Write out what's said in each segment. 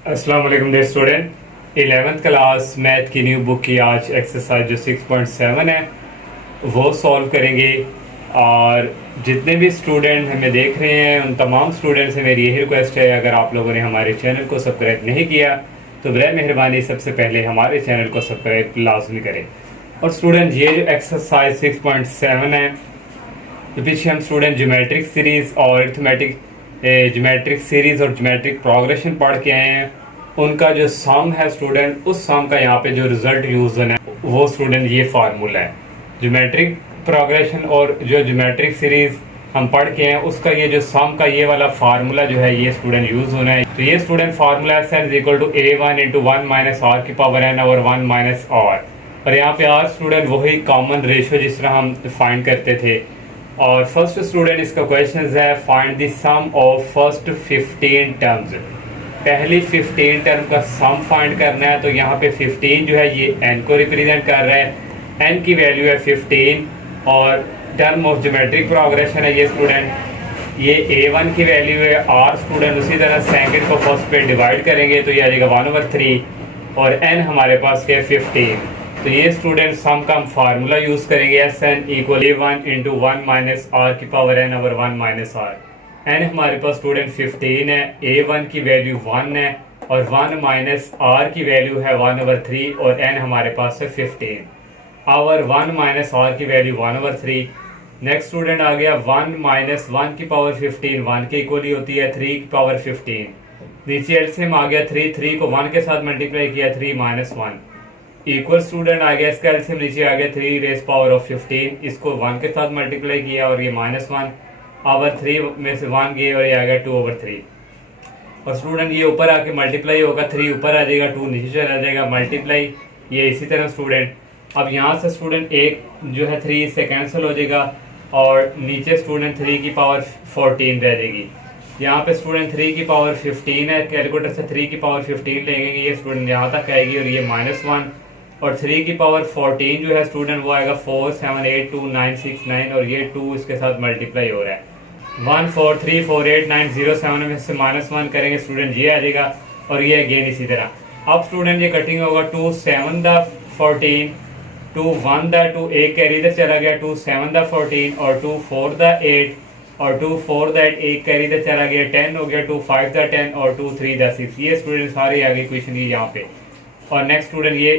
अस्सलाम वालेकुम dear student. 11th class math की न्यू बुक की आज एक्सरसाइज जो 6.7 है वो सॉल्व करेंगे। और जितने भी स्टूडेंट हमें देख रहे हैं उन तमाम स्टूडेंट से मेरी यही रिक्वेस्ट है, अगर आप लोगों ने हमारे चैनल को सब्सक्राइब नहीं किया तो बराए मेहरबानी सबसे पहले हमारे चैनल को सब्सक्राइब लाजमी करें। और स्टूडेंट ये जो एक्सरसाइज 6.7 है तो पीछे हम स्टूडेंट ज्योमेट्रिक सीरीज़ और अरिथमेटिक ज्योमेट्रिक सीरीज़ और ज्योमेट्रिक प्रोग्रेशन पढ़ के आए हैं। उनका जो सम है स्टूडेंट, उस सम का यहाँ पे जो रिजल्ट यूज होना है वो स्टूडेंट ये फार्मूला है। ज्योमेट्रिक प्रोग्रेशन और जो ज्योमेट्रिक सीरीज़ हम पढ़ के हैं उसका ये जो सम का ये वाला फार्मूला जो है ये स्टूडेंट यूज होना है। तो ये स्टूडेंट फार्मूला है n is equal to a1 into 1 minus are की पावर n और 1 माइनस आर। और यहाँ पे आर स्टूडेंट वही कॉमन रेशो जिस तरह हम फाइंड करते थे। और फर्स्ट स्टूडेंट इसका क्वेश्चन है find the sum of first 15 terms. पहली 15 टर्म का सम फाइंड करना है। तो यहाँ पे 15 जो है ये n को रिप्रेजेंट कर रहा है, n की वैल्यू है 15 और टर्म ऑफ ज्योमेट्रिक प्रोग्रेशन है ये स्टूडेंट, ये a1 की वैल्यू है। r स्टूडेंट उसी तरह सेकंड को फर्स्ट पे डिवाइड करेंगे तो ये आ जाएगा 1/3 और n हमारे पास क्या है 15। तो ये स्टूडेंट सम का हम फार्मूला यूज करेंगे S N equal a1 into 1 minus are की power n over 1 minus R. n हमारे पास स्टूडेंट 15 है, a1 की वैल्यू 1 है और 1 माइनस r की वैल्यू है 1/3 और n हमारे पास है 15 और 1 माइनस r की वैल्यू 1/3। नेक्स्ट स्टूडेंट आ गया 1 माइनस 1 की पावर 15 1 के इक्वल ही होती है 3 की पावर 15। नीचे एलसीएम आ गया 3 को 1 के साथ मल्टीप्लाई किया 3 माइनस 1 इक्वल स्टूडेंट आ गया इसका एलसीएम नीचे आ गया 3 रेस पावर ऑफ 15, इसको 1 के साथ मल्टीप्लाई किया और ये -1/3 में से 1 गए और ये आ गया 2/3। और स्टूडेंट ये ऊपर आके मल्टीप्लाई होगा 3 ऊपर आ जाएगा 2 नीचे चला जाएगा मल्टीप्लाई। ये इसी तरह स्टूडेंट अब यहाँ से स्टूडेंट एक जो है 3 से कैंसिल हो जाएगा और नीचे स्टूडेंट 3 की पावर 14 रह जाएगी। यहाँ पे स्टूडेंट 3 की पावर 15 है, कैलकुलेटर से 3 की पावर 15 लेंगे ये स्टूडेंट यहाँ तक आएगी और ये -1 और 3 की पावर 14 जो है स्टूडेंट वो आएगा 4 7 8 2 9 6 9 और ये 2 इसके साथ मल्टीप्लाई हो रहा है 1 4 3 4 8 9 0 7 में से -1 करेंगे स्टूडेंट ये आ जाएगा और ये अगेन इसी तरह। अब स्टूडेंट ये कटिंग होगा 2 7 द 14 2 1 द 2 एक कैरी इधर चला गया 2 7 द 14 और 2 4 द 8 और 2 4 द 8 एक कैरी इधर चला गया 10 हो गया 2 5 द 10 और 2 3 द 6। ये स्टूडेंट सारे आगे क्वेश्चन ये यहाँ पे और नेक्स्ट स्टूडेंट ये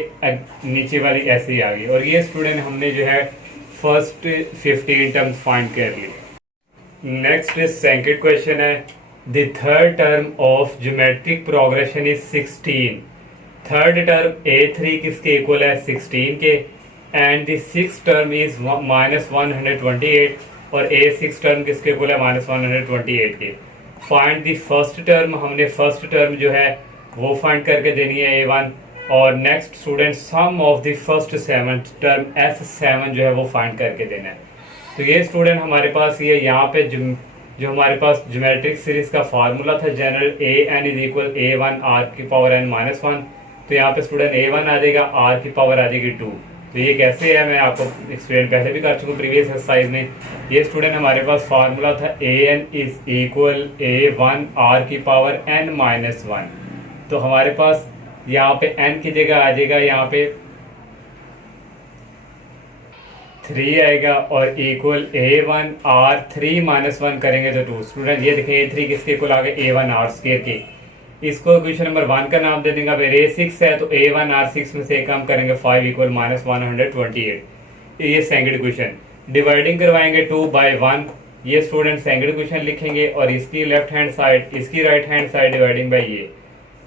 नीचे वाली ऐसे ही आ गई। और ये स्टूडेंट हमने जो है फर्स्ट 15 टर्म्स फाइंड कर ली। नेक्स्ट सेकंड क्वेश्चन है the third term of geometric progression is 16। Third term a3 किसके इक्वल है 16 के and the six term is -128 और a6 टर्म किसके इक्वल है -128 के। फाइंड द फर्स्ट टर्म, हमने फर्स्ट टर्म जो है वो फाइंड करके देनी है a1 और next student sum of the first 7 term s7 जो है वो फाइंड करके देना है। तो ये स्टूडेंट हमारे पास ये यहाँ पे जो हमारे पास ज्योमेट्रिक सीरीज का फार्मूला था general an is equal a1 r की पावर n -1। तो यहाँ पे स्टूडेंट a1 आ जाएगा r की पावर आ जाएगी 2। तो ये कैसे है मैं आपको एक्सप्लेन पहले भी कर चुका प्रीवियस एक्सरसाइज में। ये स्टूडेंट हमारे पास फार्मूला था an is equal a1 r की पावर n -1। तो हमारे पास यहाँ पे n की जगह आ जाएगा यहाँ पे 3 आएगा और इक्वल a1 r 3 -1 करेंगे तो 2। स्टूडेंट ये देखें a3 किसके इक्वल आ गया a1 r स्क्वायर के। इसको क्वेश्चन नंबर 1 का नाम दे देंगे। अगर a6 है तो a1 r 6 में से कम करेंगे 5 इक्वल -128। ये सेकंड क्वेश्चन डिवाइडिंग करवाएंगे 2 बाय 1। ये स्टूडेंट सेकंड क्वेश्चन लिखेंगे और इसकी लेफ्ट हैंड साइड इसकी right hand side dividing by ये।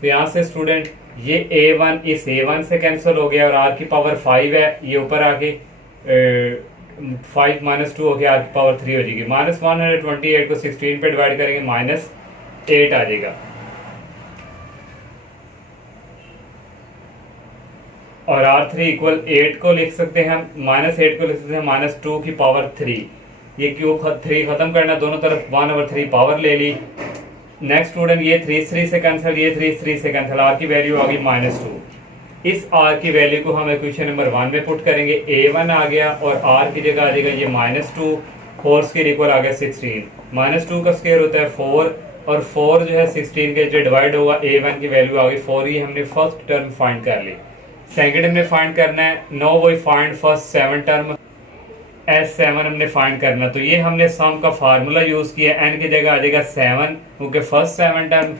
तो यहाँ से स्टूडेंट ये a1 इस a1 से कैंसिल हो गया और r की पावर 5 है, ये ऊपर आके 5 -2 हो गया r की पावर 3 हो जाएगी। -128 को 16 पे डिवाइड करेंगे -8 आ जाएगा और r3 इक्वल 8 को लिख सकते हैं हम -8 को लिख सकते हैं -2 की पावर 3। ये क्यों 3 खत्म करना दोनों तरफ 1/3 पावर ले ली। नेक्स्ट स्टूडेंट ये 3 से कैंसिल ये 3 से कैंसिल r की वैल्यू आ गई -2। इस r की वैल्यू को हम इक्वेशन नंबर 1 में पुट करेंगे a1 आ गया और r की जगह आ जाएगा ये -2 4 स्क्वायर इक्वल आ गया 16। -2 का स्क्वायर होता है 4 और 4 जो है 16 के जो डिवाइड होगा A1 की वैल्यू आ गई 4, ये हमने फर्स्ट टर्म फाइंड कर ली। सेकंड हमने फाइंड करना है, नो वही फाइंड फर्स्ट 7 टर्म S7 हमने फाइंड करना। तो ये हमने सम का फार्मूला यूज किया, n की जगह आ जाएगा 7 क्योंकि फर्स्ट 7 टर्म।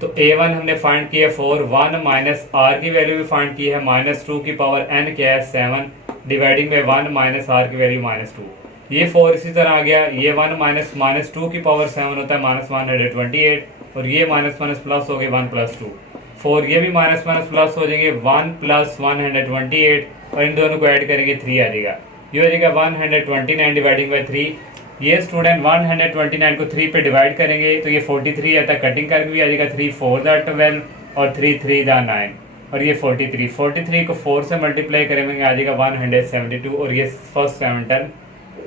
तो A1 हमने फाइंड किया 4, 1 माइनस r की वैल्यू भी फाइंड की है -2 की पावर n क्या है 7 डिवाइडिंग बाई 1 माइनस r की वैल्यू -2। ये 4 इसी तरह आ गया, ये 1 माइनस 2 की पावर 7 होता है -128 और ये माइनस माइनस प्लस हो गए 1 + 2 4, ये भी माइनस माइनस प्लस हो जाएंगे 1 + 128 और इन दोनों को ऐड करेंगे 3 आ जाएगा। ये हो जाएगा 129 डिवाइडिंग बाई 3। ये स्टूडेंट 129 को 3 पे डिवाइड करेंगे तो ये 43 आता है, कटिंग करके भी आ जाएगा 3 4 12 और 3 3 9 और ये 43 को 4 से मल्टीप्लाई करेंगे आ जाएगा 172 और ये फर्स्ट 7 टर्म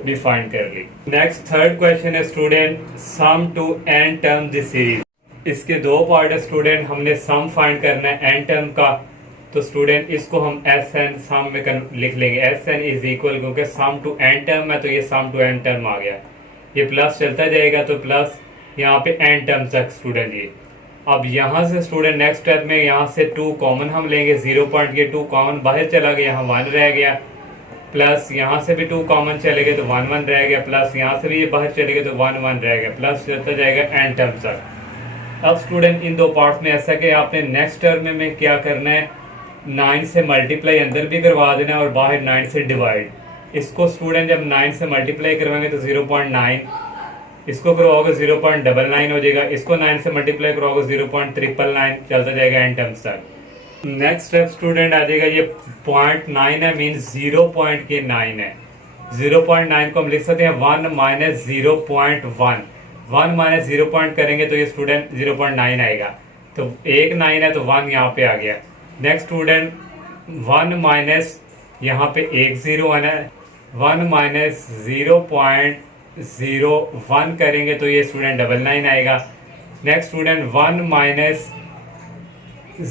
भी फाइंड कर ली। नेक्स्ट थर्ड क्वेश्चन है student, sum to n term this series. इसके दो पार्ट है स्टूडेंट, हमने सम फाइंड करना है n टर्म का। तो स्टूडेंट इसको हम Sn सम में लिख लेंगे, Sn इज इक्वल, क्योंकि सम टू n टर्म है तो ये सम टू n टर्म आ गया, ये प्लस चलता जाएगा तो प्लस यहाँ पे n टर्म तक स्टूडेंट। ये अब यहाँ से स्टूडेंट नेक्स्ट स्टेप में यहाँ से 2 कॉमन हम लेंगे, 0 पॉइंट ये 2 कॉमन बाहर चला गया, यहाँ 1 रह गया, प्लस यहाँ से भी 2 कॉमन चले गए तो 1 1 रह गया, प्लस यहाँ से भी ये बाहर चले गए तो 1 1 रह गया, प्लस चलता जाएगा n टर्म तक। अब स्टूडेंट इन दो पार्ट्स में ऐसा कि आपने नेक्स्ट टर्म में क्या करना है, 9 से मल्टीप्लाई अंदर भी करवा देना है और बाहर 9 से डिवाइड। इसको स्टूडेंट जब 9 से मल्टीप्लाई करवाएंगे तो 0.9, इसको करवाओगे 0.99 हो जाएगा, इसको 9 से मल्टीप्लाई करवाओगे 0.999 चलता जाएगा n टर्म्स तक। नेक्स्ट स्टेप स्टूडेंट आ जाएगा, ये 0.9 है मीन 0.9 है, 0.9 को हम लिख सकते हैं 1 माइनस 0.1, 1 माइनस 0 पॉइंट करेंगे तो ये स्टूडेंट 0.9 आएगा, तो 1 9 है तो 1 यहाँ पे आ गया। नेक्स्ट स्टूडेंट 1 माइनस यहाँ पे 1 0 है, 1 माइनस 0.01 करेंगे तो ये स्टूडेंट 99 आएगा। नेक्स्ट स्टूडेंट 1 माइनस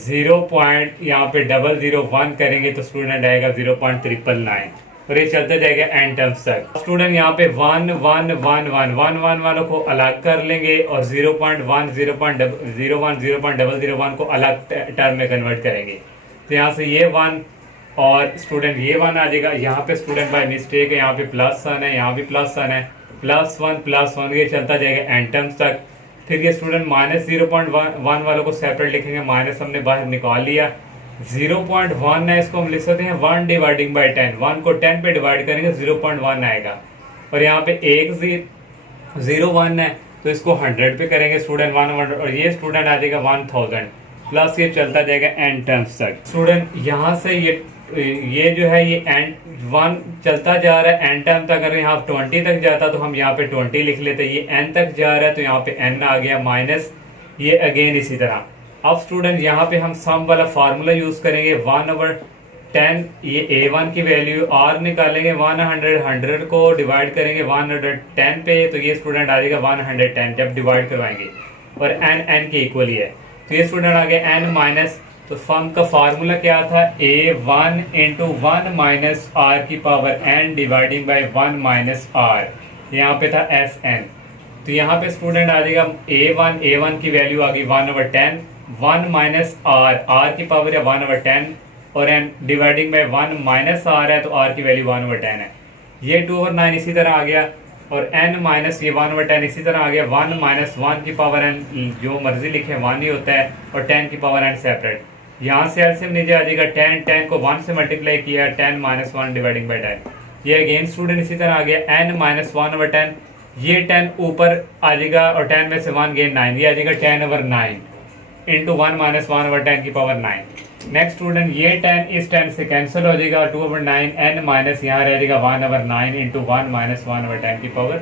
0 पॉइंट यहाँ पे 001 करेंगे तो स्टूडेंट आएगा 0.999 और ये चलते जाएगा n टर्म्स तक। स्टूडेंट यहाँ पे 1 1 1 1 1 1 वालों को अलग कर लेंगे और 0.1 0.01 0.001 को अलग टर्म में कन्वर्ट करेंगे, तो यहाँ से ये 1 और स्टूडेंट ये 1 आ जाएगा। यहाँ पे स्टूडेंट बाय मिस्टेक है, यहाँ पे प्लस सन है, यहाँ भी प्लस सन है, +1 ये चलता जाएगा n टर्म्स तक। फिर ये स्टूडेंट माइनस 0.1 वालों को सेपरेट लिखेंगे, माइनस हमने बाहर निकाल लिया, 0.1 है इसको हम लिख सकते हैं 1 डिवाइडिंग बाई 10, 1 को 10 पे डिवाइड करेंगे 0.1 आएगा। और यहाँ पे 1 है तो इसको 100 पे करेंगे स्टूडेंट 100 और ये स्टूडेंट आ जाएगा 1000 प्लस ये चलता जाएगा n टर्म्स तक। स्टूडेंट यहाँ से ये जो है ये n1 चलता जा रहा है n टर्म तक, अगर यहाँ 20 तक जाता तो हम यहाँ पे 20 लिख लेते, ये n तक जा रहा है तो यहाँ पे n आ गया माइनस ये अगेन इसी तरह। अब स्टूडेंट यहाँ पे हम सम वाला फार्मूला यूज करेंगे 1/10, ये a1 की वैल्यू r निकालेंगे 100 को डिवाइड करेंगे 110 पे तो ये स्टूडेंट आ जाएगा 110 जब डिवाइड करवाएंगे और n के इक्वल ही है, तो ये स्टूडेंट आ गया n माइनस, तो सम का फार्मूला क्या था a1 इंटू 1 माइनस r की power n dividing by 1 minus r, यहाँ पे था Sn। तो यहाँ पे स्टूडेंट आ जाएगा a1 की वैल्यू आ गई 1/10, 1 माइनस r की पावर है 1/10 और n dividing by 1 minus r है तो r की वैल्यू 1/10 है। ये 2/9 इसी तरह आ गया और n माइनस ये 1/10 इसी तरह आ गया, 1 माइनस 1 की पावर n जो मर्जी लिखे 1 ही होता है और 10 की पावर n सेपरेट। यहाँ से एलसीएम नीचे आ जाएगा 10 को 1 से मल्टीप्लाई किया 10 माइनस 1 डिवाइडिंग बाई 10, ये अगेन स्टूडेंट इसी तरह आ गया n माइनस 1/10, ये 10 ऊपर आ जाएगा और 10 में से 1 गेन 9, ये आ जाएगा 10/9 इंटू 1 माइनस 1/10 की पावर 9। नेक्स्ट स्टूडेंट ये 10 इस 10 से कैंसिल हो जाएगा और 2/9 n माइनस यहाँ रह जाएगा 1/9 इंटू 1 माइनस 1/10 की पावर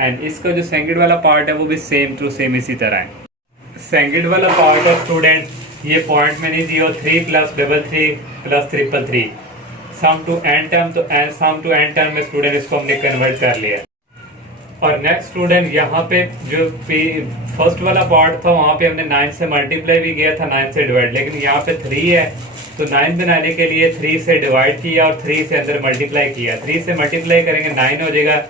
n। इसका जो सेकंड वाला पार्ट है वो भी सेम टू सेम इसी तरह है। सेकंड वाला पार्ट है स्टूडेंट, ये पॉइंट में नहीं दिया 3 + 3 + 333 सम टू n टर्म, तो सम टू n टर्म में स्टूडेंट इसको हमने कन्वर्ट कर लिया। और नेक्स्ट स्टूडेंट यहाँ पे जो फर्स्ट वाला पार्ट था वहाँ पे हमने 9 से मल्टीप्लाई भी किया था 9 से डिवाइड, लेकिन यहाँ पे 3 है तो 9 बनाने के लिए 3 से डिवाइड किया और 3 से अंदर मल्टीप्लाई किया, 3 से मल्टीप्लाई करेंगे 9 हो जाएगा,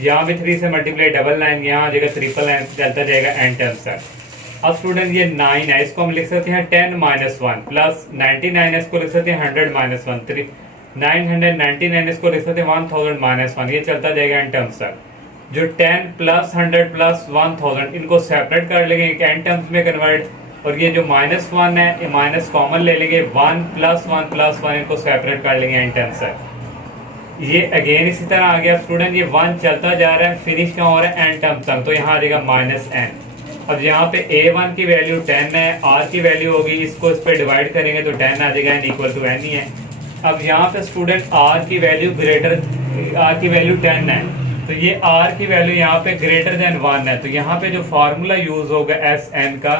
यहाँ भी 3 से मल्टीप्लाई 99, यहाँ आ जाएगा 999 चलता जाएगा n टर्म्स तक। अब स्टूडेंट ये 9 है, इसको हम लिख सकते हैं 10 माइनस 1 प्लस 99 है, इसको लिख सकते हैं 100 माइनस 1 999, इसको लिख सकते हैं 1000 माइनस 1। ये चलता जाएगा एन टर्म्स तक। जो 10 प्लस 100 प्लस 1000 इनको सेपरेट कर लेंगे एन टर्म्स में कन्वर्ट, और ये जो माइनस 1 है ये माइनस कॉमन ले लेंगे, 1 प्लस 1 प्लस 1 इनको सेपरेट कर लेंगे एन टर्म्स तक। ये अगेन इसी तरह आ गया स्टूडेंट, ये 1 चलता जा रहा है, फिनिश कहाँ हो रहा है एन टर्म्स तक, तो यहाँ आ जाएगा माइनस एन। अब यहाँ पे a1 की वैल्यू 10 है, r की वैल्यू होगी, इसको इस पर डिवाइड करेंगे तो 10 आ जाएगा, n इक्वल टू n ही है। अब यहाँ पे स्टूडेंट r की वैल्यू 10 है, तो ये r की वैल्यू यहाँ पे ग्रेटर देन 1 है, तो यहाँ पे जो फार्मूला यूज होगा एस एन का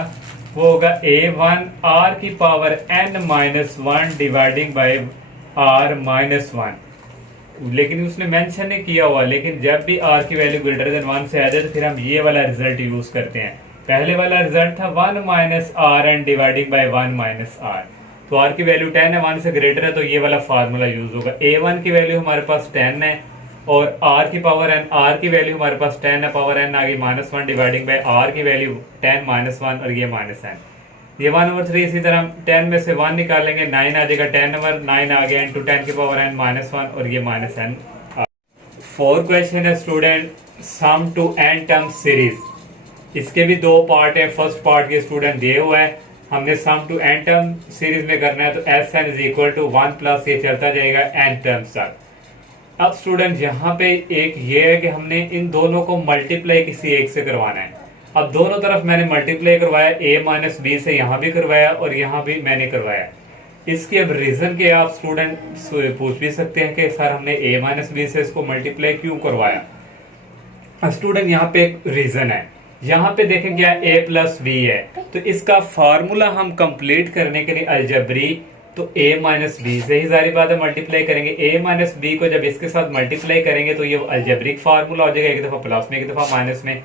वो होगा a1 r की power n minus 1 dividing by r minus 1। लेकिन उसने मेंशन नहीं किया हुआ, लेकिन जब भी r की वैल्यू ग्रेटर देन 1 से आ जाए तो फिर हम ये वाला रिजल्ट यूज करते हैं। पहले वाला रिजल्ट था 1 minus r n dividing by 1 minus r, तो r की वैल्यू 10 है, 1 से ग्रेटर है, तो ये वाला फार्मूला यूज होगा। a1 की वैल्यू हमारे पास 10 है और r की पावर n, r की वैल्यू हमारे पास 10 है, पावर n आ गई माइनस 1 डिवाइडिंग बाई r की वैल्यू 10 माइनस 1 और ये माइनस n, ये 1/3। इसी तरह 10 में से 1 निकालेंगे 9 आ जाएगा, 10/9 आ गया इंटू 10 की पावर n माइनस 1 और ये माइनस n। 4 क्वेश्चन है student, sum to n term series, इसके भी 2 पार्ट है। फर्स्ट पार्ट के स्टूडेंट दिए हुआ है, हमने sum to n term series में करना है, तो s n is equal to 1 plus ये चलता जाएगा n टर्म्स तक। अब स्टूडेंट यहाँ पे एक ये है कि हमने इन दोनों को मल्टीप्लाई किसी एक से करवाना है। अब दोनों तरफ मैंने मल्टीप्लाई करवाया, a माइनस बी से यहाँ भी करवाया और यहाँ भी मैंने करवाया। इसकी अब रीजन के आप स्टूडेंट पूछ भी सकते हैं कि सर हमने a माइनस बी से इसको मल्टीप्लाई क्यों करवाया। अब स्टूडेंट यहाँ पे एक रीजन है, यहाँ पे देखें क्या a प्लस बी है, तो इसका फार्मूला हम कंप्लीट करने के लिए अलजबरी तो a माइनस बी से ही जारी बात है मल्टीप्लाई करेंगे। a माइनस बी को जब इसके साथ मल्टीप्लाई करेंगे तो ये अलजेब्रिक फार्मूला हो जाएगा, एक दफा प्लस में एक दफा माइनस में।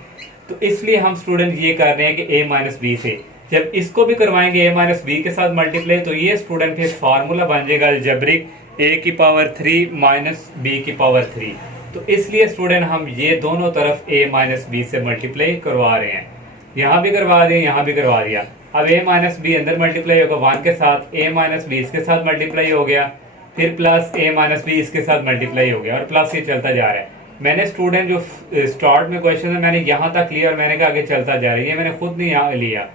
तो इसलिए हम स्टूडेंट ये कर रहे हैं कि a माइनस बी से जब इसको भी करवाएंगे a माइनस बी के साथ मल्टीप्लाई, तो ये स्टूडेंट फिर फार्मूला बन जाएगा अलजेब्रिक a की पावर 3 माइनस बी की पावर 3। तो इसलिए स्टूडेंट हम ये दोनों तरफ a माइनस बी से मल्टीप्लाई करवा रहे हैं, यहाँ भी करवा दिया यहाँ भी करवा दिया। अब a माइनस बी अंदर मल्टीप्लाई होगा 1 के साथ, a माइनस बी इसके साथ मल्टीप्लाई हो गया, फिर प्लस a माइनस बी इसके साथ मल्टीप्लाई हो गया और प्लस ये चलता जा रहा है। मैंने स्टूडेंट जो स्टार्ट में क्वेश्चन है मैंने यहाँ तक लिया और मैंने कहा आगे चलता जा रहा है, ये मैंने खुद नहीं यहाँ लिया,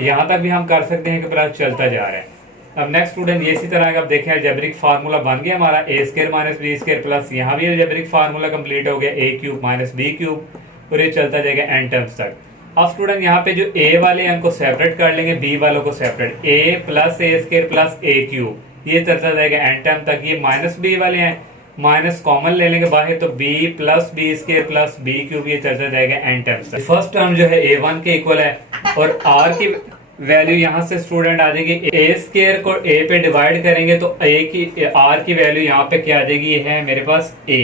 यहाँ तक भी हम कर सकते हैं कि प्लस चलता जा रहा है। अब नेक्स्ट स्टूडेंट ये इसी तरह अब देखें अलजेब्रिक फार्मूला बन गया हमारा a square minus b square plus यहाँ भी अलजेब्रिक फार्मूला कंप्लीट हो गया a cube minus b cube और ये चलता जाएगा n टर्म्स तक। अब स्टूडेंट यहाँ पे जो a वाले हैं उनको सेपरेट कर लेंगे, b वालों को separate, a plus a square plus a cube, ये चलता जाएगा n टर्म तक। ये माइनस b वाले हैं, माइनस कॉमन ले लेंगे बाहर, तो b plus b square plus b cube, ये चलता जाएगा n टर्म तक। फर्स्ट टर्म जो है a1 के इक्वल है और r की वैल्यू यहाँ से स्टूडेंट आ जाएगी, a स्क्वायर को a पे डिवाइड करेंगे तो r की वैल्यू यहाँ पे क्या आ जाएगी, ये है मेरे पास a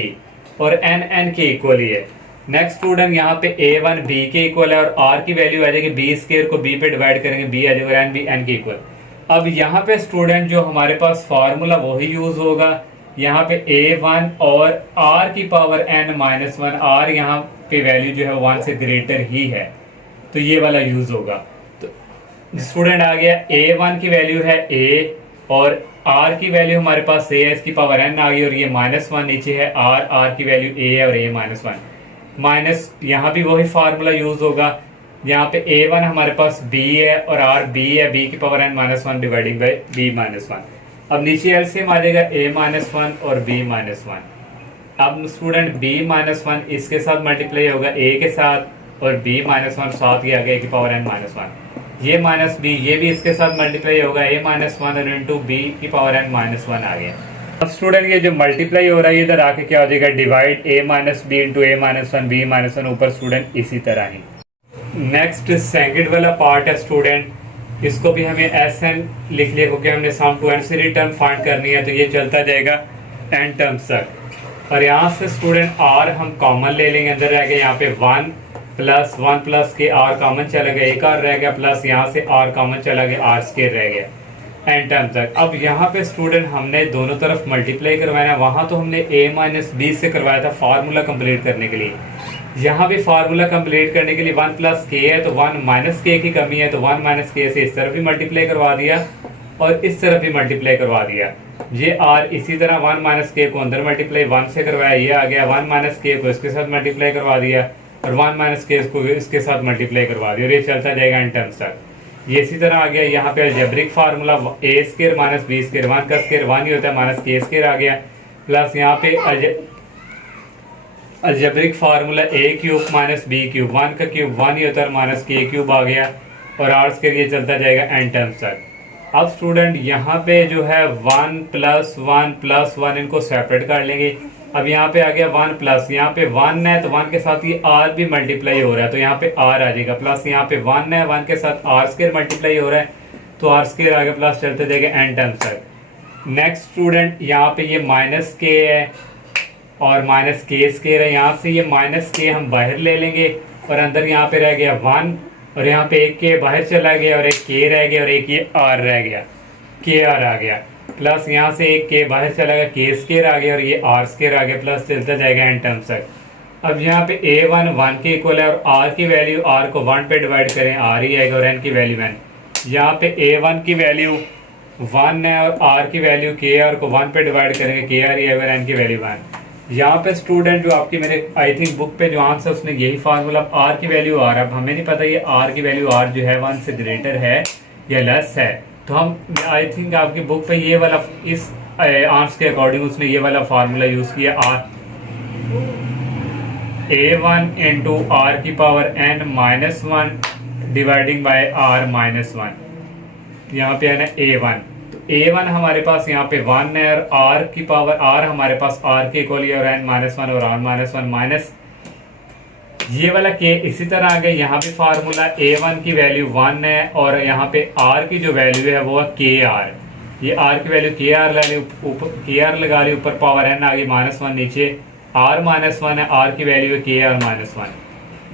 और n के इक्वल ही है। नेक्स्ट स्टूडेंट यहाँ पे a1 b के इक्वल है और r की वैल्यू आ जाएगी b स्क्वायर को b पे डिवाइड करेंगे b आ जाएगा n भी n के इक्वल। अब यहाँ पे स्टूडेंट जो हमारे पास फार्मूला वही यूज होगा, यहाँ पे a1 और r की पावर n माइनस 1, r यहाँ पे वैल्यू जो है 1 से ग्रेटर ही है, तो ये वाला यूज होगा। तो स्टूडेंट आ गया a1 की वैल्यू है a और r की वैल्यू हमारे पास a है, इसकी पावर n आ गई और ये माइनस 1 नीचे है, r की वैल्यू a है और a माइनस 1 माइनस, यहाँ भी वही फार्मूला यूज होगा। यहाँ पे a1 हमारे पास b है और r b है, b की power n minus 1 dividing by b minus 1। अब नीचे एलसीएम आ जाएगा a माइनस 1 और b माइनस 1। अब स्टूडेंट b माइनस 1 इसके साथ मल्टीप्लाई होगा a के साथ और b माइनस 1 साथ ही आ गया a की पावर n माइनस 1, ये माइनस b ये भी इसके साथ मल्टीप्लाई होगा a माइनस 1 और इंटू b की पावर n माइनस 1 आ गया। अब स्टूडेंट ये जो मल्टीप्लाई हो रहा है इधर आके क्या हो जाएगा, divide a minus B into a minus 1 b minus 1 ऊपर स्टूडेंट इसी तरह ही। नेक्स्ट सेकंड वाला पार्ट है स्टूडेंट, इसको भी हमें एस एन लिख लिया क्योंकि हमने sum to n series term find करनी है, तो ये चलता जाएगा n टर्म्स तक। और यहाँ से स्टूडेंट r हम कॉमन ले लेंगे, अंदर रह गया यहाँ पे 1 प्लस के r कॉमन चला गया, एक r रह गया, प्लस यहाँ से r कॉमन चला गया, r स्क्वायर रह गया n टर्म तक। अब यहाँ पे स्टूडेंट हमने दोनों तरफ मल्टीप्लाई करवाना है, वहाँ तो हमने a माइनस बी से करवाया था फार्मूला कंप्लीट करने के लिए, यहाँ भी फार्मूला कंप्लीट करने के लिए 1 प्लस के है तो 1 माइनस के की कमी है, तो 1 माइनस के से इस तरफ भी मल्टीप्लाई करवा दिया और इस तरफ भी मल्टीप्लाई करवा दिया। ये आर इसी तरह 1 माइनस के को अंदर मल्टीप्लाई 1 से करवाया, ये आ गया 1 माइनस के को इसके साथ मल्टीप्लाई करवा दिया और 1 माइनस के को इसके साथ मल्टीप्लाई करवा दिया और ये चलता जाएगा इन टर्म्स तक। ये इसी तरह आ गया यहाँ पे अलजेब्रिक फार्मूला ए स्केयर माइनस बी स्केयर, 1 का स्केयर 1 ही होता है, माइनस के स्केयर आ गया, प्लस यहाँ पे अलजेब्रिक फार्मूला ए क्यूब माइनस बी क्यूब, 1 का क्यूब 1 ही होता है, माइनस के क्यूब आ गया और आर स्केयर ये चलता जाएगा एन टर्म्स तक। अब स्टूडेंट यहाँ पे जो है 1 प्लस 1 प्लस 1 इनको सेपरेट कर लेंगे। अब यहाँ पे आ गया 1 प्लस, यहाँ पे 1 है तो 1 के साथ ये आर भी मल्टीप्लाई हो रहा है तो यहाँ पे आर आ जाएगा, प्लस यहाँ पे 1 है 1 के साथ आर स्केयर मल्टीप्लाई हो रहा है तो आर स्केयर आ गया, प्लस चलते जाएगा एन टर्म्स तक। नेक्स्ट स्टूडेंट यहाँ पे ये माइनस के है और माइनस के स्केयर है, यहाँ से ये माइनस के हम बाहर ले लेंगे और अंदर यहाँ पे रह गया 1 और यहाँ पे एक के बाहर चला गया और एक के रह गया और एक ये आर रह गया, के आर आ गया, प्लस यहाँ से एक के बाहर चला गया, के स्केयर आ गया और ये आर स्केयर आ गया, प्लस चलता जाएगा एन टर्म्स तक। अब यहाँ पे a1 1 के इक्वल है और r की वैल्यू r को 1 पे डिवाइड करें r ही आएगा और n की वैल्यू 1। यहाँ पे a1 की वैल्यू 1 है और r की वैल्यू kr को 1 पे डिवाइड करेंगे kr ही आएगा और n की वैल्यू 1। यहाँ पे स्टूडेंट जो आपकी मेरे आई थिंक बुक पे जो आंसर उसने यही फार्मूला, r की वैल्यू r, अब हमें नहीं पता ये r की वैल्यू r जो है 1 से ग्रेटर है या लेस है, तो हम आई थिंक आपकी बुक पे ये वाला इस आंसर के अकॉर्डिंग उसने ये वाला फार्मूला यूज़ किया, a1 इंटू आर की power n minus 1 dividing by r minus 1। यहाँ पे है ना a1, तो a1 हमारे पास यहाँ पे 1 है और r की पावर r हमारे पास r के इक्वल है और n माइनस 1 और r माइनस 1 माइनस ये वाला k। इसी तरह आगे यहाँ पे फार्मूला a1 की वैल्यू 1 है और यहाँ पे r की जो वैल्यू है वो है kr, ये r की वैल्यू kr लगा ली, ऊपर पावर n आ गई माइनस 1, नीचे r माइनस 1 है, r की वैल्यू है kr माइनस 1।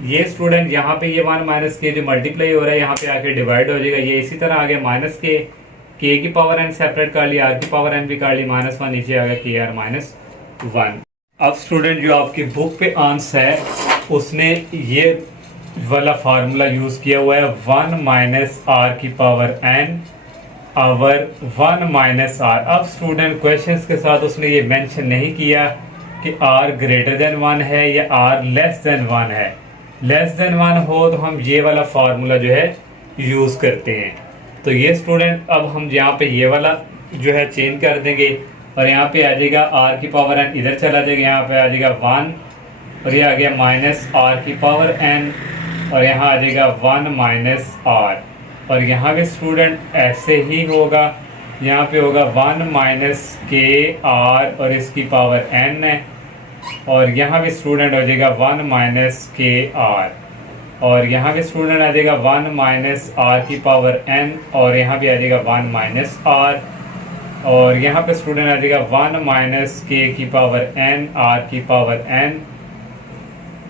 ये स्टूडेंट यहाँ पे ये 1 माइनस के जो मल्टीप्लाई हो रहा है यहाँ पे आके डिवाइड हो जाएगा, ये इसी तरह आ गया माइनस के की पावर n सेपरेट कर लिया, r की पावर n भी कर ली, माइनस 1 नीचे आ गया kr माइनस 1। अब स्टूडेंट जो आपकी बुक पे आंसर है उसने ये वाला फार्मूला यूज़ किया हुआ है 1 माइनस आर की power n over 1 minus r. अब स्टूडेंट क्वेश्चंस के साथ उसने ये मेंशन नहीं किया कि r ग्रेटर देन 1 है या r लेस देन 1 है। लेस देन 1 हो तो हम ये वाला फार्मूला जो है यूज़ करते हैं। तो ये स्टूडेंट अब हम यहाँ पे ये वाला जो है चेंज कर देंगे और यहाँ पे आ जाएगा r की पावर n इधर चला जाएगा, यहाँ पे आ जाएगा 1 और ये आ गया माइनस r की पावर n और यहाँ आ जाएगा 1 माइनस r और यहाँ भी स्टूडेंट ऐसे ही होगा, यहाँ पे होगा 1 माइनस के r और इसकी पावर n है और यहाँ भी स्टूडेंट हो जाएगा 1 माइनस के r और यहाँ भी स्टूडेंट आ जाएगा 1 माइनस r की पावर n और यहाँ भी आ जाएगा 1 माइनस r और यहाँ पे स्टूडेंट आ जाएगा 1 माइनस के की पावर n r की पावर n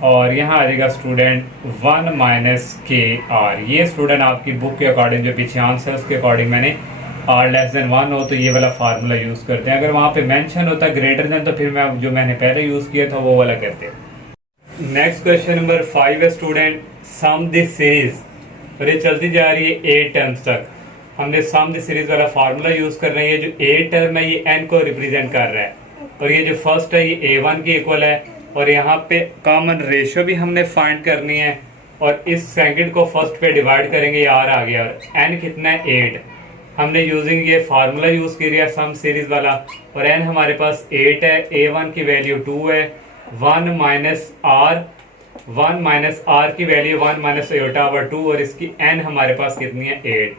और यहाँ आ जाएगा स्टूडेंट 1 माइनस के r। ये स्टूडेंट आपकी बुक के अकॉर्डिंग जो पीछे आंसर है उसके अकॉर्डिंग मैंने r लेस देन 1 हो तो ये वाला फार्मूला यूज़ करते हैं। अगर वहाँ पे मेंशन होता ग्रेटर देन तो फिर मैं जो मैंने पहले यूज़ किया था वो वाला करते हैं। नेक्स्ट क्वेश्चन नंबर 5 है स्टूडेंट, सम दिस सीरीज और ये चलती जा रही है 8 टर्म्स तक। हमने सम दिस सीरीज वाला फार्मूला यूज़ कर रहे हैं। ये जो 8 टर्म है ये n को रिप्रेजेंट कर रहा है और ये जो फर्स्ट है ये a1 के इक्वल है और यहाँ पे कॉमन रेशियो भी हमने फाइंड करनी है और इस सेकंड को फर्स्ट पे डिवाइड करेंगे, ये r आ गया और n कितना है 8। हमने यूजिंग ये फार्मूला यूज़ किया सम सीरीज वाला और n हमारे पास 8 है, a1 की वैल्यू 2 है, 1 माइनस r की वैल्यू 1 माइनस आयोटा ओवर 2 और इसकी n हमारे पास कितनी है 8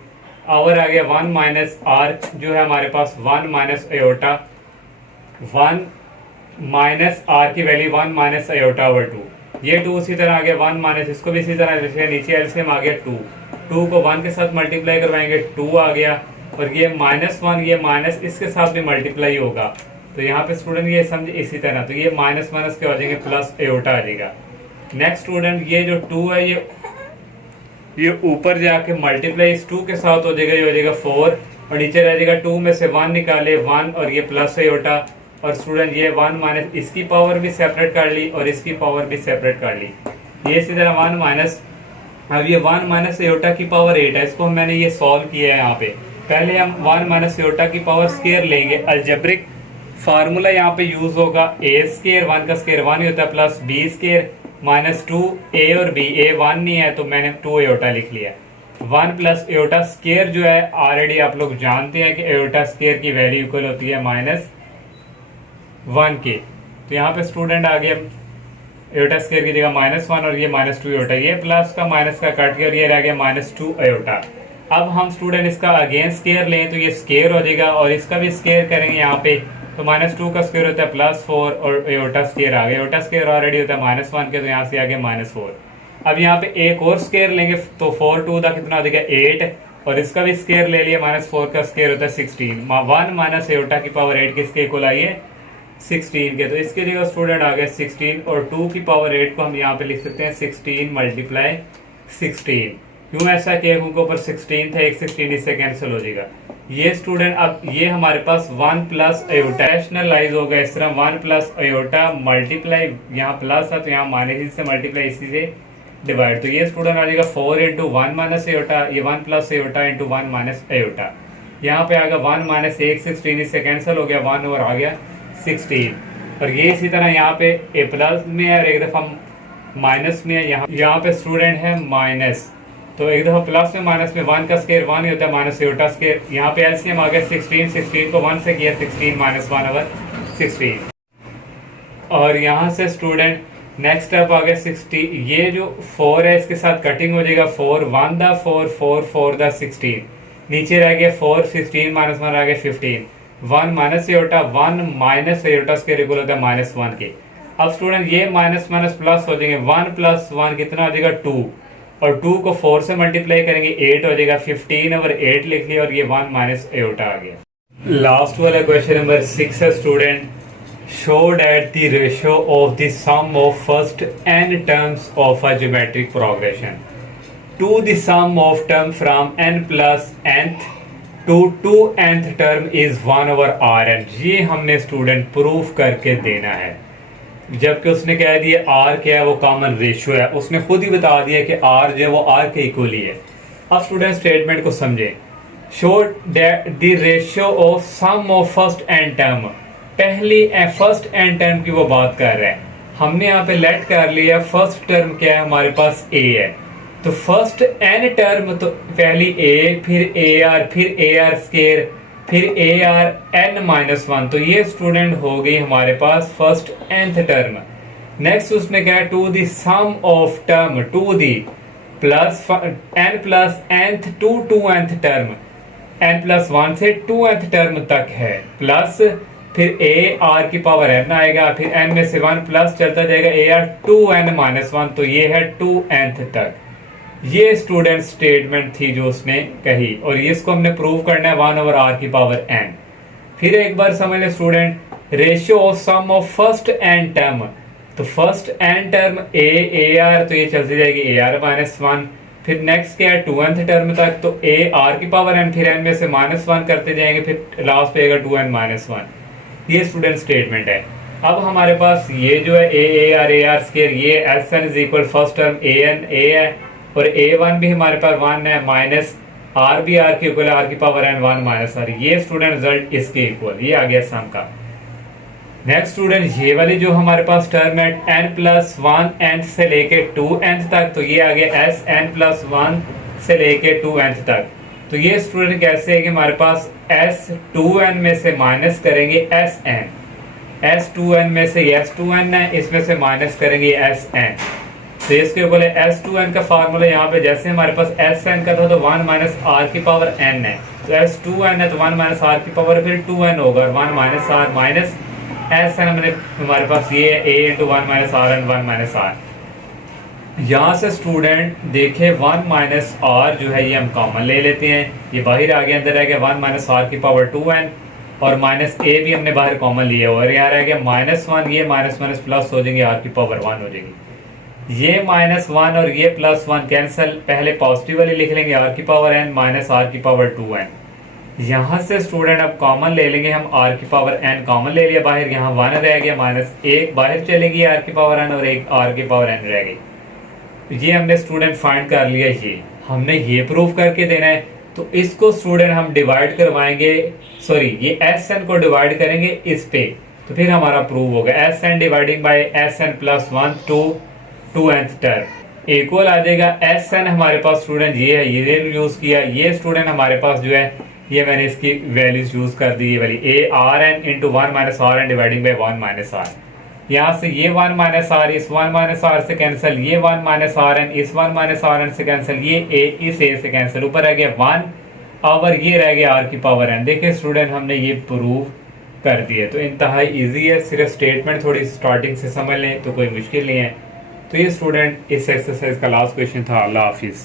और आ गया 1 माइनस r जो है हमारे पास 1 माइनस आयोटा 1 माइनस r की वैल्यू 1 माइनस आयोटा ओवर 2, ये 2 उसी तरह आ गया 1 माइनस, इसको भी इसी तरह नीचे एलसीएम आ गया 2 को 1 के साथ मल्टीप्लाई करवाएंगे 2 आ गया और ये माइनस 1 ये माइनस इसके साथ भी मल्टीप्लाई होगा तो यहाँ पे स्टूडेंट ये समझे इसी तरह, तो ये माइनस माइनस के हो जाएंगे प्लस आयोटा आ जाएगा। नेक्स्ट स्टूडेंट ये जो 2 है ये ऊपर जाके मल्टीप्लाई इस 2 के साथ हो जाएगा, ये हो जाएगा 4 और नीचे रह जाएगा 2 में से 1 निकाले 1 और ये प्लस आयोटा और स्टूडेंट ये 1 माइनस इसकी पावर भी सेपरेट कर ली और इसकी पावर भी सेपरेट कर ली। ये इसी तरह 1 माइनस, अब ये 1 माइनस एयोटा की पावर 8 है, इसको मैंने ये सॉल्व किया है। यहाँ पे पहले हम 1 माइनस एयोटा की पावर स्क्वायर लेंगे। अलजेब्रिक फार्मूला यहाँ पे यूज होगा ए स्क्वायर, 1 का स्क्वायर 1 ही होता है, प्लस बी स्क्वायर माइनस 2 ए और बी, ए 1 नहीं है तो मैंने 2 एयोटा लिख लिया। 1 प्लस एयोटा स्क्वायर जो है ऑलरेडी आप लोग जानते हैं कि एयोटा स्क्वायर की वैल्यू इक्वल होती है -1 के। तो यहाँ पे स्टूडेंट आ गया एयोटा स्क्वायर की जगह -1 और ये -2 एयोटा, ये प्लस का माइनस का कट गया और ये रह गया -2 एयोटा। अब हम स्टूडेंट इसका अगेन स्क्वायर लें तो ये स्क्वायर हो जाएगा और इसका भी स्क्वायर करेंगे यहाँ पे, तो -2 का स्क्वायर होता है +4 और एयोटा स्क्वायर आ गया। एयोटा स्क्वायर ऑलरेडी होता है -1 के, तो यहाँ से आ गया -4। अब यहाँ पे एक और स्क्वायर लेंगे तो 4 2 का कितना हो जाएगा 8 और इसका भी स्क्वायर ले लिया, -4 का स्क्वायर होता है 16। 1 माइनस एयोटा की पावर 8 किसके इक्वल आई है 16 के, तो इसके जगह स्टूडेंट आ गया 16 और 2 की पावर 8 को हम यहाँ पे लिख सकते हैं 16 × 16। क्यों ऐसा किया, क्योंकि ऊपर 16 था, एक 16 इससे कैंसिल हो जाएगा। ये स्टूडेंट अब ये हमारे पास 1 प्लस एयोटा रैशनलाइज होगा इस तरह, 1 प्लस एयोटा मल्टीप्लाई, यहाँ प्लस है तो यहाँ माइनस से मल्टीप्लाई इसी से डिवाइड, तो ये स्टूडेंट आ जाएगा 4 × 1 माइनस एयोटा, ये 1 प्लस एयोटा × 1 माइनस एयोटा। यहाँ पे आ गया 1 माइनस 1 16 इससे कैंसिल हो गया, 1 और आ गया 16। और ये इसी तरह यहाँ पे ए प्लस में है और एक दफा माइनस में है, यहाँ पे स्टूडेंट है माइनस, तो एक दफा प्लस में माइनस में 1 का स्क्वायर 1 ही होता है माइनस एयोटा स्क्वायर। यहाँ पे एलसीएम आ गया 16, 16 को 1 से किया 16 -1/16। और यहाँ से स्टूडेंट नेक्स्ट स्टेप आ गया 60, ये जो 4 है इसके साथ कटिंग हो जाएगा, 4 1 दा 4 4 4 दा 16, नीचे रह गया 4 16 -1 आ गया 15। 1 minus aorta 1 minus aorta square equal होता है -1 के। अब स्टूडेंट ये माइनस माइनस प्लस हो जाएंगे, 1 + 1 कितना हो जाएगा 2 और 2 को 4 से मल्टीप्लाई करेंगे 8 हो जाएगा, 15 और 8 लिख लिया और ये 1 माइनस एयोटा आ गया। लास्ट वाला क्वेश्चन नंबर 6 है student, show that the ratio of the sum of first n terms of a geometric progression to the sum of term from n plus nth to 2nth term is 1/Rn। ये हमने student proof करके देना है, जबकि उसने कह दिया R क्या है वो कॉमन रेशियो है, उसने खुद ही बता दिया कि R जो है वो R के इक्वल ही है। अब स्टूडेंट स्टेटमेंट को समझे, show that the ratio of sum of first n term, पहली फर्स्ट n टर्म की वो बात कर रहा है। हमने यहाँ पे लेट कर लिया फर्स्ट टर्म क्या है हमारे पास a है, तो फर्स्ट n टर्म तो पहली a फिर AR फिर AR स्क्वायर फिर AR n-1, तो ये स्टूडेंट हो गई हमारे पास फर्स्ट nth टर्म। नेक्स्ट उसने कहा to the sum of term to the plus n plus nth to 2nth term, n+1 से 2nth टर्म तक है, प्लस फिर AR की पावर n आएगा, फिर n में से 1 प्लस चलता जाएगा AR 2n-1, तो ये है 2nth तक। ये स्टूडेंट स्टेटमेंट थी जो उसने कही और ये इसको हमने प्रूव करना है 1/R की पावर n। फिर एक बार समझ ले student, ratio of sum of first n term, तो फर्स्ट n टर्म AR, तो ये चलती जाएगी AR-1, फिर नेक्स्ट क्या है 2nth टर्म तक, तो AR की पावर n, फिर n में से -1 करते जाएंगे, फिर लास्ट पे आएगा 2n-1। ये स्टूडेंट स्टेटमेंट है। अब हमारे पास ये जो है AR स्क्वायर, ये SN is equal first term AN A है और A1 भी हमारे पास 1 है, माइनस R भी R के इक्वल है, R की पावर n 1 - R, ये स्टूडेंट रिजल्ट इसके इक्वल, ये आ गया सम का। नेक्स्ट स्टूडेंट ये वाली जो हमारे पास टर्म है n+1 nth से लेके 2nth तक, तो ये आ गया SN+1 से लेके 2nth तक। तो ये स्टूडेंट कैसे है कि हमारे पास S2n में से माइनस करेंगे SN, S2n में से S2n है, इसमें से माइनस करेंगे SN, तो इसके ऊपर S2n का फार्मूला यहाँ पे जैसे हमारे पास SN का था तो 1 - R की पावर n है, तो S2n है तो 1 - R की पावर फिर 2n होगा और 1 - R माइनस SN हमने हमारे पास ये है A × 1 - R and 1 - R। यहाँ से स्टूडेंट देखे 1 - R जो है ये हम कॉमन ले लेते हैं, ये बाहर आ गया, अंदर आ गया 1 - R की पावर 2n और -A भी हमने बाहर कॉमन लिया और यहाँ रह गया -1, ये माइनस प्लस हो जाएंगे, R की पावर 1 हो जाएगी, ये -1 और ये +1 कैंसिल, पहले पॉजिटिव वाली लिख लेंगे R की पावर n माइनस R की पावर 2n, यहाँ से स्टूडेंट अब कॉमन ले लेंगे हम, आर की पावर एन कॉमन ले लिया बाहर, यहाँ 1 रह गया, माइनस 1 बाहर चलेगी आर की पावर एन, और एक आर की पावर एन रह गई। ये हमने स्टूडेंट फाइंड कर लिया। ये हमने ये प्रूव करके देना है, तो इसको स्टूडेंट हम डिवाइड करवाएंगे, सॉरी ये एस एन को डिवाइड करेंगे इस पे, तो फिर हमारा प्रूव होगा S N dividing by S N plus 1 to nth term equal आ जाएगा। एस एन हमारे पास स्टूडेंट ये है, ये यूज किया, ये स्टूडेंट हमारे पास जो है ये मैंने इसकी वैल्यूज यूज कर दी, ये वाली a r n into 1 minus r n dividing by 1 minus r. यहाँ से ये 1 माइनस आर इस 1 माइनस आर से कैंसिल, ये 1 माइनस आर एन इस 1 माइनस आर एन से कैंसिल, ये ए इस ए से कैंसिल, ऊपर रह गया 1 और ये रह गया आर की पावर एन। देखिए स्टूडेंट हमने ये प्रूव कर दिया, तो इंतहाई इजी है, सिर्फ स्टेटमेंट थोड़ी स्टार्टिंग से समझ लें तो कोई मुश्किल नहीं है। तो ये स्टूडेंट इस एक्सरसाइज का लास्ट क्वेश्चन था। अल्लाह हाफिज़।